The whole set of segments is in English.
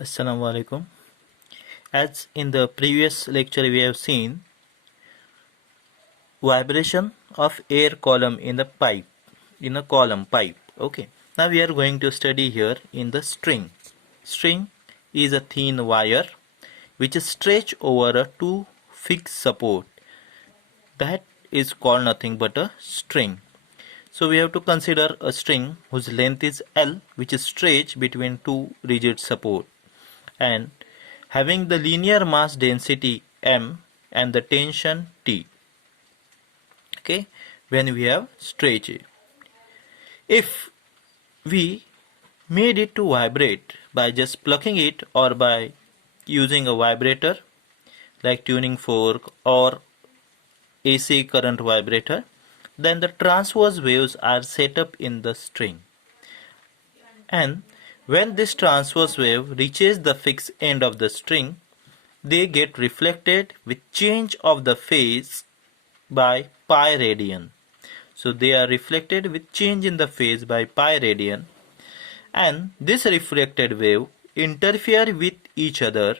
Assalamu alaikum. As in the previous lecture we have seen vibration of air column in the pipe, in a column pipe. Okay. Now we are going to study here in the string. String is a thin wire which is stretched over a two fixed support. That is called nothing but a string. So we have to consider a string whose length is L, which is stretched between two rigid support, and having the linear mass density m and the tension T. Okay, when we have stretch it. If we made it to vibrate by just plucking it or by using a vibrator like tuning fork or AC current vibrator, then the transverse waves are set up in the string, and when this transverse wave reaches the fixed end of the string, they get reflected with change of the phase by pi radian. So they are reflected with change in the phase by pi radian, and this reflected wave interfere with each other,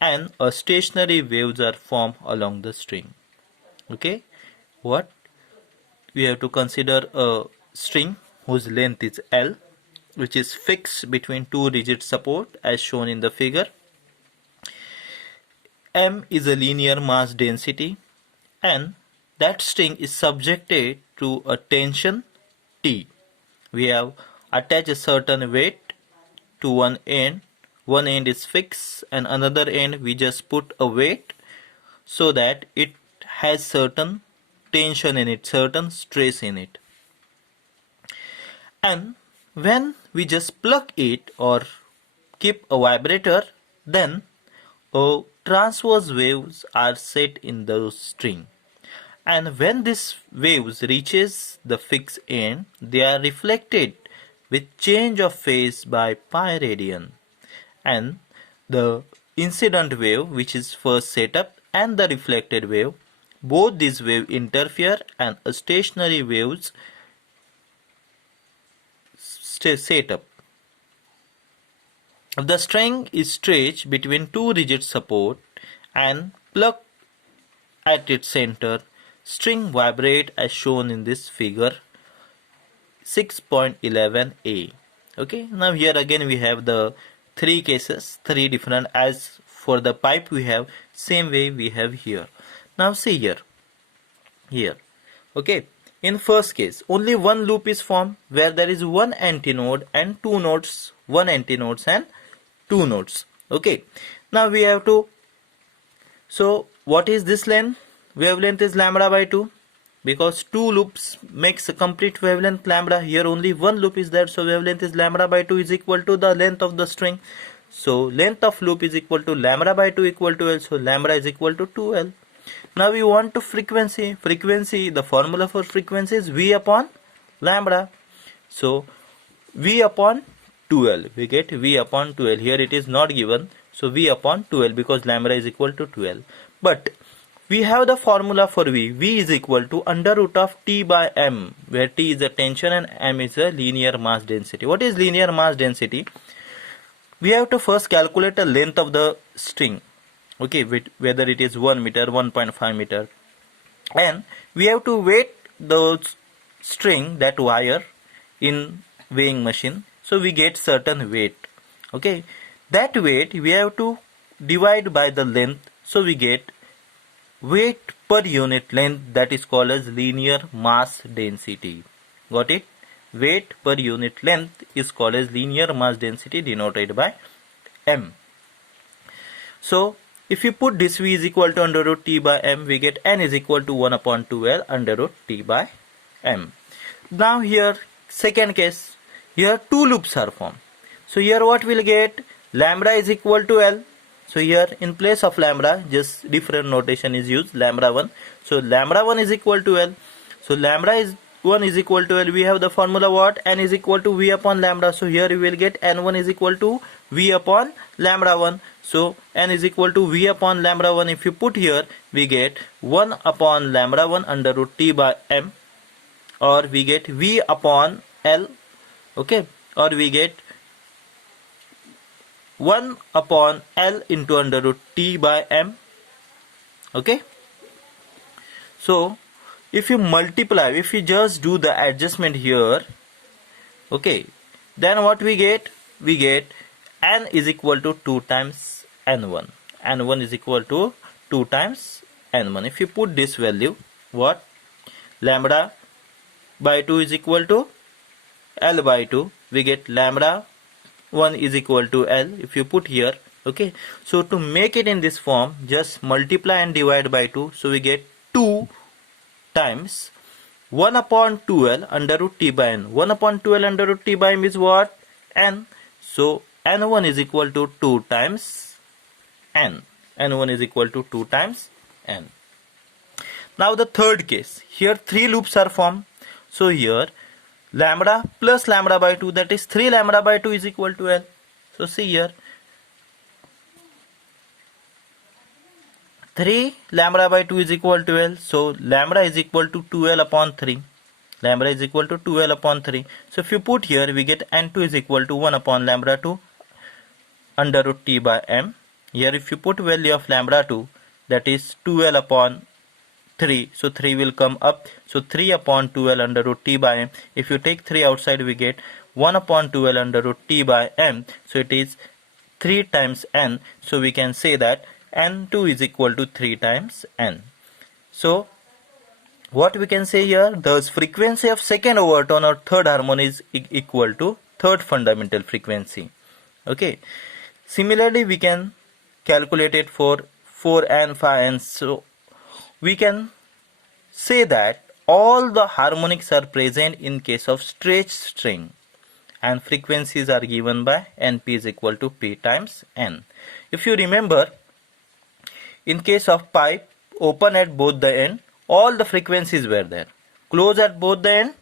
and a stationary waves are formed along the string. Okay, what we have to consider a string whose length is L, which is fixed between two rigid support as shown in the figure. M is a linear mass density, and that string is subjected to a tension T. We have attached a certain weight to one end. One end is fixed and another end we just put a weight so that it has certain tension in it, certain stress in it. And when we just pluck it or keep a vibrator, then transverse waves are set in the string, and when these waves reaches the fixed end, they are reflected with change of phase by pi radian, and the incident wave, which is first set up, and the reflected wave, both these waves interfere and a stationary waves set up. If the string is stretched between two rigid support and plucked at its center, string vibrate as shown in this figure 6.11a. Okay, now here again we have the three cases, three different. As for the pipe we have same way we have here. Now see here. Okay, in first case only one loop is formed where there is one antinode and two nodes, one antinodes and two nodes. Okay, now we have to, so what is this length? Wavelength is lambda by 2, because two loops makes a complete wavelength lambda. Here only one loop is there, so wavelength is lambda by 2 is equal to the length of the string. So length of loop is equal to lambda by 2 equal to L, so lambda is equal to 2L. Now we want to frequency. The formula for frequency is V upon lambda. So V upon 2L, we get V upon 2L. Here it is not given, so V upon 2L, because lambda is equal to 2L. But we have the formula for V. V is equal to under root of T by M, where T is a tension and M is a linear mass density. What is linear mass density? We have to first calculate the length of the string. Okay, whether it is 1 meter, 1.5 meter, and we have to weight the string, that wire, in weighing machine, so we get certain weight. Okay, that weight we have to divide by the length, so we get weight per unit length, that is called as linear mass density. Got it? Weight per unit length is called as linear mass density, denoted by M. So if you put this V is equal to under root T by M, we get N is equal to 1 upon 2L under root T by M. Now here second case, here two loops are formed. So here what we'll get? Lambda is equal to L. So here in place of lambda, just different notation is used, lambda 1. So lambda 1 is equal to L. So lambda is 1 is equal to L. We have the formula what? N is equal to V upon lambda. So here we will get N1 is equal to V upon lambda 1. So N is equal to V upon lambda 1. If you put here, we get 1 upon lambda 1 under root T by M, or we get V upon L. Okay, or we get 1 upon L into under root T by M. Okay. So if you multiply, if you just do the adjustment here, okay, then what we get? We get N is equal to 2 times N1. N1 is equal to 2 times N1. If you put this value, what? Lambda by 2 is equal to L by 2. We get lambda 1 is equal to L. If you put here, okay. So to make it in this form, just multiply and divide by 2. So we get 2 times 1 upon 2L under root T by N. 1 upon 2L under root T by M is what? N. So N1 is equal to 2 times N. N1 is equal to 2 times N. Now the third case. Here 3 loops are formed. So here lambda plus lambda by 2, that is 3 lambda by 2 is equal to L. So see here, 3 lambda by 2 is equal to L. So lambda is equal to 2L upon 3. Lambda is equal to 2L upon 3. So if you put here, we get N2 is equal to 1 upon lambda 2 under root T by M. Here if you put value of lambda 2, that is 2L upon 3. So 3 will come up. So 3 upon 2L under root T by M. If you take 3 outside, we get 1 upon 2L under root T by M. So it is 3 times N. So we can say that N2 is equal to 3 times N. So what we can say here, the frequency of second overtone or third harmony is equal to third fundamental frequency. Okay. Similarly, we can calculate it for 4n, 5n. So we can say that all the harmonics are present in case of stretched string, and frequencies are given by Np is equal to P times N. If you remember, in case of pipe open at both the end, all the frequencies were there. Close at both the end,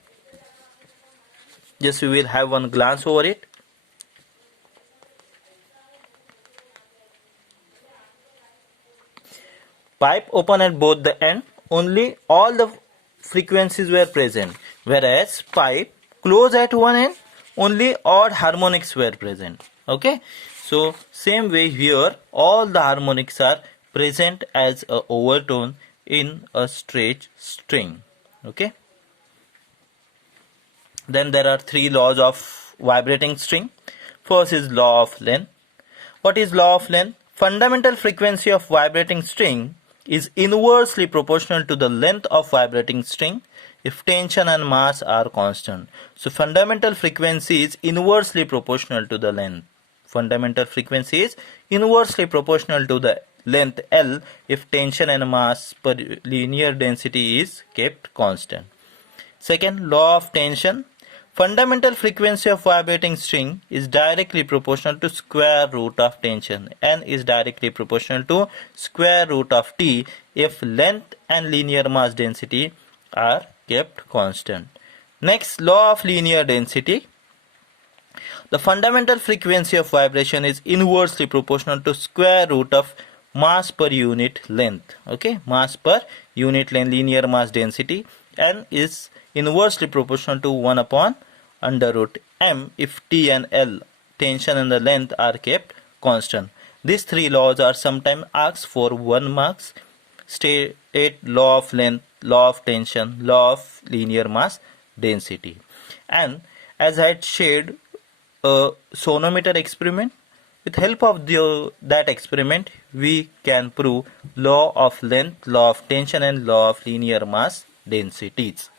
just we will have one glance over it. Pipe open at both the end, only all the frequencies were present, whereas pipe close at one end, only odd harmonics were present. Okay, so same way here, all the harmonics are present as a overtone in a stretched string. Okay, then there are 3 laws of vibrating string. First is law of length. What is law of length? Fundamental frequency of vibrating string is inversely proportional to the length of vibrating string if tension and mass are constant. So fundamental frequency is inversely proportional to the length. Fundamental frequency is inversely proportional to the length L if tension and mass per linear density is kept constant. Second, law of tension. Fundamental frequency of vibrating string is directly proportional to square root of tension. N is directly proportional to square root of T if length and linear mass density are kept constant. Next, law of linear density. The fundamental frequency of vibration is inversely proportional to square root of mass per unit length. Okay, mass per unit length, linear mass density. N is inversely proportional to 1 upon under root M if T and L, tension and the length, are kept constant. These 3 laws are sometimes asked for 1 marks. State law of length, law of tension, law of linear mass density. And as I had shared a sonometer experiment, with help of that experiment we can prove law of length, law of tension and law of linear mass densities.